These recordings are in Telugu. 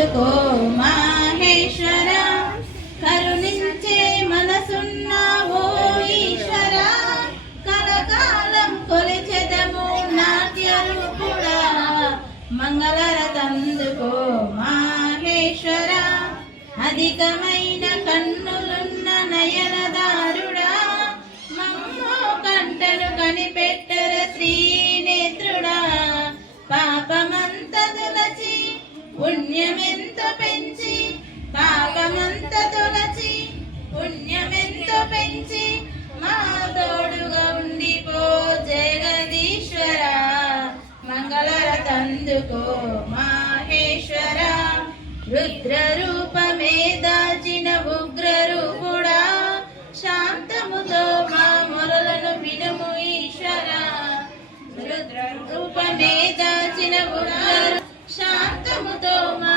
అందుకో మాహేశ్వర? కరుణించే మనసున్న ఓ ఈశ్వర? కలకాలం కొలిచెదము నాట్య రూపుడా మంగళరతందుకో మాహేశ్వర? అధికమైన కన్ను పుణ్యమెంత పెంచి పాపమంత తులచి పుణ్యమెంత పెంచి మా తోడుగా ఉండిపో జగదీశ్వర. మంగళరతందుకో మాహేశ్వర. రుద్ర రూపమే దాచిన ఉగ్ర రూపుడా శాంతముతో మా మొరలను వినుము ఈశ్వర. రుద్ర రూపమే దాచిన ఉగ్ర శాంతముతో మా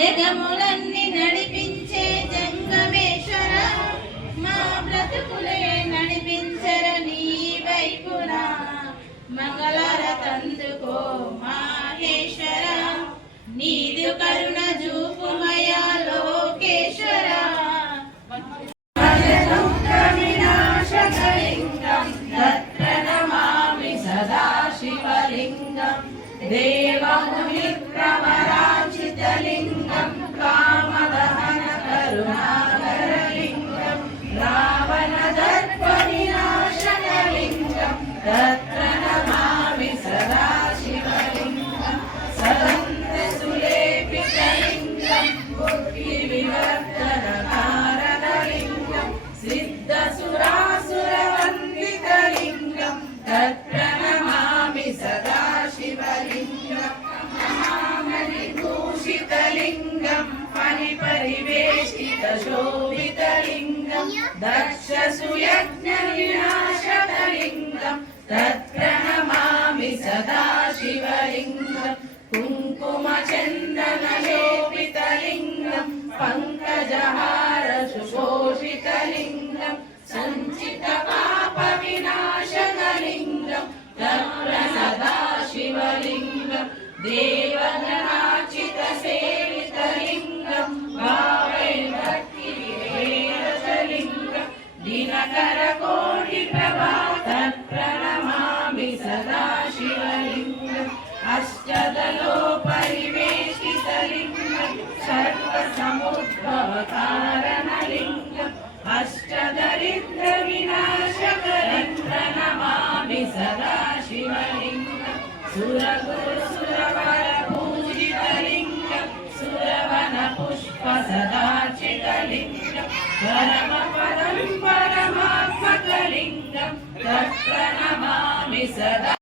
జగములన్నీ నడిపించే జంగమేశ్వర. మా బ్రతుకులే నడిపించర నీ వైపున. మంగళరతందుకో మా శివలింగం సుయజ్ఞ వినాశకలింగం తత్ర నమామి సదా శివలింగం కుంకుమ చందన శోభితలింగం పంకజహార సుశోభితలింగం సంచిత నమామి సదా శివలింగం అష్టదలో పరివేషితలింగం సర్వ సముద్భవ కారణలింగం అష్టదరిద్ర వినాశకలింగ నమామి సదా శివలింగం సురగురు ಸದಾ